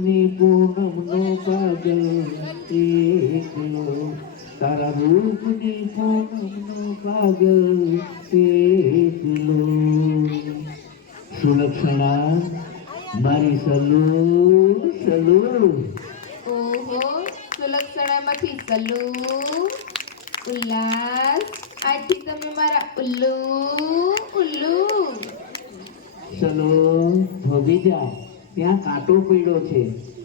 ની પૂનમનો કાજલ એકલો, તારા રૂપની પૂનમનો કાજલ એકલો. સુલક્ષણા મારી સલુ સલુ. ઓહો, સુલક્ષણામાંથી સલુ, ઉલ્લાસ, આજથી તમે મારા ઉલ્લુ ઉલ્લુ. સલુ ભોગી જા, ત્યાં કાંટો પડ્યો છે.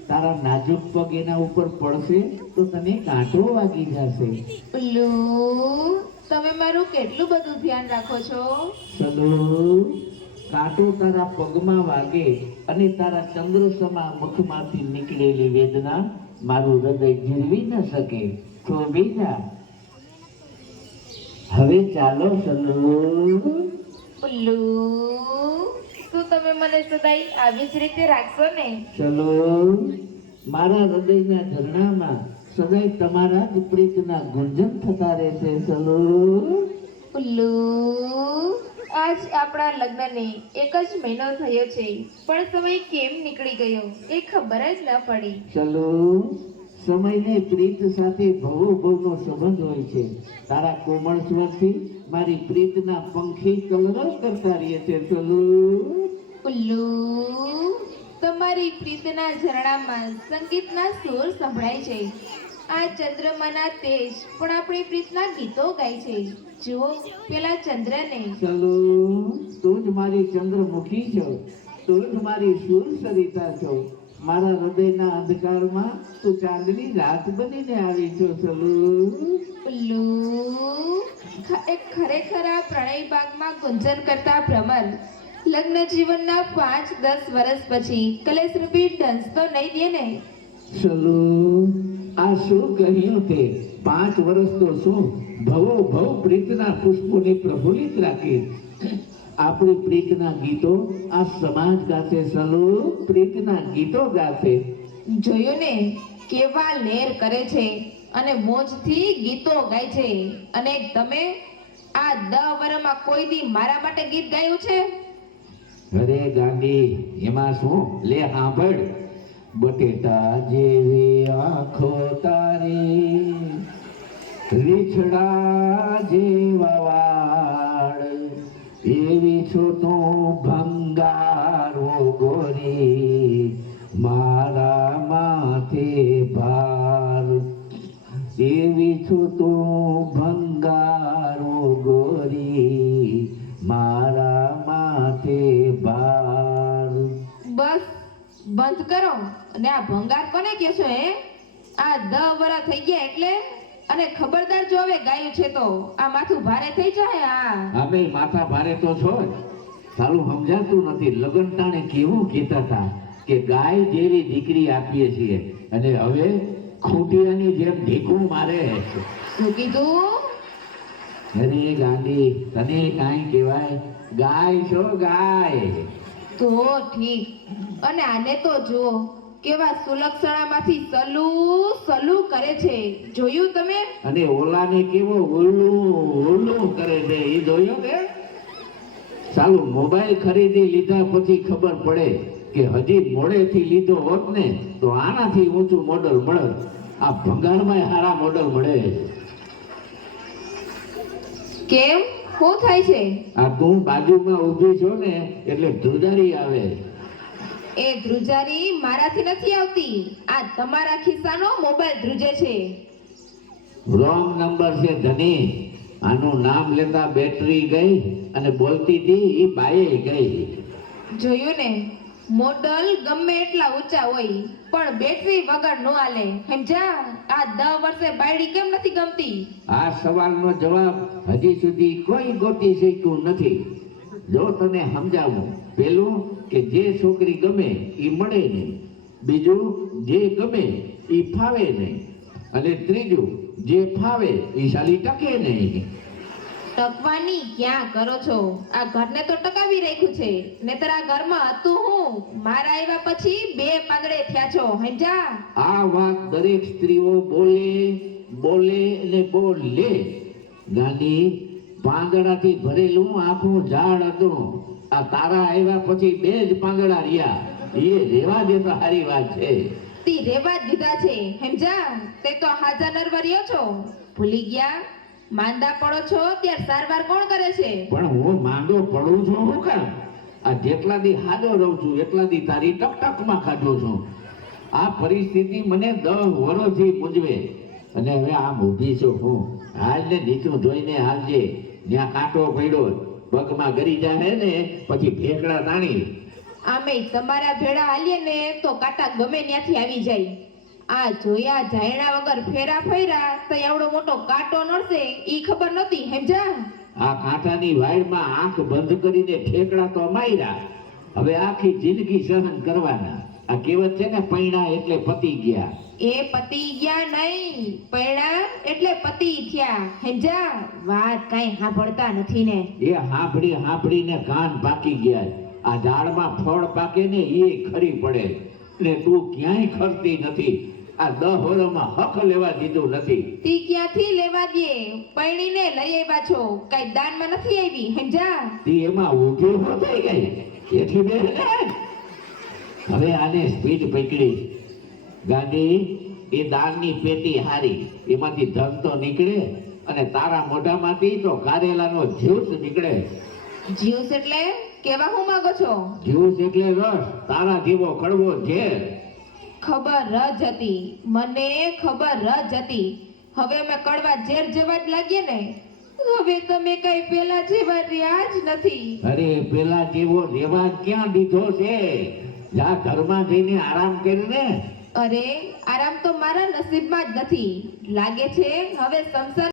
તારા નાજુક પગ એના ઉપર પડશે તો તને કાંટો વાગી જશે. ઉલ્લુ, તમે મારું કેટલું બધું ધ્યાન રાખો છો. સલુ, કાંટો તારા પગમાં વાગે અને તારા ચંદ્રસમા મુખમાંથી નીકળેલી વેદના મારું હૃદય ઝીલવી ન શકે. તો બીજા હવે ચાલો સલુ. ઉલ્લુ, શું તમે મને સદાય આવી જ રીતે રાખશો ને. ચલો, મારા હૃદયના ઝરણામાં સદાય તમારા જ પ્રીતના ગુંજન થતા રહેશે. ચલો ઉલ્લુ, આજ આપણા લગ્નને 1 જ મહિનો થયો છે, પણ સમય કેમ નીકળી ગયો એ ખબર જ ન પડી. ચલો, સમયને પ્રીત સાથે ભવો ભવનો સંબંધ હોય છે. તારા કોમળ સ્વરથી મારી પ્રીતના પંખી કલરવ કરતા રહે છે. ચલો ઉલ્લુ, તમારી પ્રીતના ઝરણામાં સંગીતના સુર સંભળાય છે. આ ચંદ્રમાના તેજ પણ આપણી પ્રીતના ગીતો ગાય છે. જુઓ પેલા ચંદ્રને. ચલો, તું જ મારી ચંદ્રમુખી છો, તું જ મારી સુર સરિતા છો. મારા હૃદયના અંધકારમાં તું ચાંદની રાત બનીને આવી છો. ચલો ઉલ્લુ, ખરેખર આ પ્રણય બાગમાં ગુંજન કરતા ભ્રમર લગ્ન જીવનના 5-10 વર્ષ પછી કલેશરૂપી ડંસ તો નહીં દે ને. ચલો, આ શું કહ્યું તે? 5 વર્ષ તો શું, ભવો ભવ પ્રીતના પુષ્પોને પ્રફુલ્લિત રાખી. આપણી પ્રીતના ગીતો આ સમાજ ગાશે. ચલો, પ્રીતના ગીતો ગાશે. જોયું ને કેવા લેર કરે છે અને મોજથી ગીતો ગાય છે. અને તમે આ 10 વર્ષમાં કોઈ દી મારા માટે ગીત ગાયું છે? અરે ગાંડી, એમાં શું? લે સાંભળ. બટેટા જેવી આંખો તારી, રીછડા જેવા વાળ, એવી છો તું ભંગારો ગોરી, મારા માથે ભાર. એવી છો તું ભંગારો ગોરી, મારા માથે ભાર. બસ બંધ કરો. અને આ ભંગાર કોને કહેશો હે? આ 10 વર્ષ થઈ ગયા એટલે. અને ખબરદાર જો હવે ગાયું છે તો આ માથું ભારે થઈ જાય. અમે માથા ભારે તો છો જ. સારું સમજાતું નથી. લગન ટાણે કેવું કહેતા હતા કે ગાય જેવી દીકરી આપીએ છીએ, અને હવે ખૂંટિયાની જેમ ઢીકું મારે. શું કીધું? અરે ગાંડી, તને કાંઈ કહેવાય? ગાય છો ગાય. તો ઠીક. અને આને તો જુઓ કેવા સુલક્ષણામાંથી સલુ સલુ કરે છે. જોયું તમે? અને ઓલાને કેવો ઉલ્લું ઉલ્લું કરે છે, એ જોયો કે? સાલું મોબાઈલ ખરીદી લીધા પછી ખબર પડે કે હજી મોડેથી લીધો હોત ને તો આનાથી ઊંચું મોડલ મળે. આ ભંગારમાં સારા મોડલ મળે. કેમ? શું થાય છે? આ તું બાજુમાં ઊભી છો ને એટલે ધ્રુજારી આવે. એ ધ્રુજારી મારાથી નથી આવતી. આ તમારા ખિસ્સાનો મોબાઈલ ધ્રુજે છે. રોંગ નંબર છે ધની. આનું નામ લેતા બેટરી ગઈ અને બોલતી હતી એ બાએ ગઈ. જોયું ને, મોડલ ગમે એટલા ઊંચા હોય પણ બેટરી વગર નો હાલે. સમજા? આ 10 વર્ષે બાયડી કેમ નથી ગમતી? આ સવાલનો જવાબ હજી સુધી કોઈ ગોતી શક્યું નથી. જો તને સમજાવું, પેલું કે જે છોકરી ગમે એ મળે નહીં, બીજું જે ગમે એ ફાવે નહીં, અને ત્રીજું જે ફાવે એ શાલી ટકે નહીં. ટકવાની ક્યાં કરો છો? આ ઘરને તો ટકાવી રાખ્યું છે. નહીતર આ ઘરમાં હતું હું? મારા આવ્યા પછી 2 પાંદડે થયા છો. સમજા? આ વાત દરેક સ્ત્રીઓ બોલે બોલે અને બોલે. ગાંડી, પાંદડાથી ભરેલું આખું ઝાડ હતું. આ તારા આવ્યા પછી 2 જ પાંદડા રહ્યા. એ રેવા દે તો સારી વાત છે. તી રેવા જ દીધા છે સમજા. તે તો હાજા નરવરિયો છો. ભૂલી ગયા? માંદા પડો છો ત્યારે સારવાર કોણ કરે છે? પણ હું માંદો પડું છું હું કામ? આ જેટલા દી હાજો રહું છું એટલા દી તારી ટકટકમાં ખાધો છું. આ પરિસ્થિતિ મને 10 વર્ષથી પૂજવે અને હવે આમ ઊભી છું હું. હાલને નીચું જોઈને હાલજે. ત્યાં કાંટો પડ્યો પગમાં ગરી જાય ને પછી ભેકડા તાણી. આમે તમારા ભેળા હાલીએ ને તો કાંટા ગમે ત્યાંથી આવી જાય. આ જોયા જાયણા વગર ફેરા ફર્યા તો એવડો મોટો કાંટો નડશે ઈ ખબર નહોતી સમજા. આ કાંટાની વાયરમાં આંખ બંધ કરીને ઠેકડા તો માર્યા. હવે આખી જિંદગી સહન કરવાના. આ કહેવત છે ને પૈણા એટલે પતી ગયા. એ પતિ ગયા નહીં, પૈણા એટલે પતિ થયા સમજા. વાત કાંઈ સાંભળતા નથી ને. એ હાંભળીને કાન પાકી ગયા. આ ઝાડમાં ફળ પાકે ને એ ખરી પડે ને તું ક્યાંય ખરતી નથી. આ 10 વર્ષમાં હક લેવા દીધું નથી. તી ક્યાંથી લેવા દે? પૈણીને લઈ આવ્યા છો, કઈ દાનમાં નથી આવી સમજા. તી એમાં ઊભી હો થઈ ગઈ એથી બે ને. હવે આને સ્પીડ પકડી. ગાંધી એ દાનની પેટી હારી, એમાંથી ધન તો નીકળે અને તારા મોઢામાંથી તો કારેલાનો જ્યુસ નીકળે. જ્યુસ એટલે કેવા હું માંગો છો? જ્યુસ એટલે રસ, તારા જેવો કડવો ઝેર. ખબર જ હતી, મને ખબર જ હતી. હવે અમે કડવા ઝેર જેવા જ લાગીએ ને. હવે તમે કઈ પેલા જેવા રહ્યા જ નથી. અરે પેલા જેવો રેવાજ ક્યાં દીધો છે? જા ઘરમાં જઈને આરામ કરીને. અરે આરામ તો મારા નસીબમાં જ નથી. લાગે છે હવે સંસાર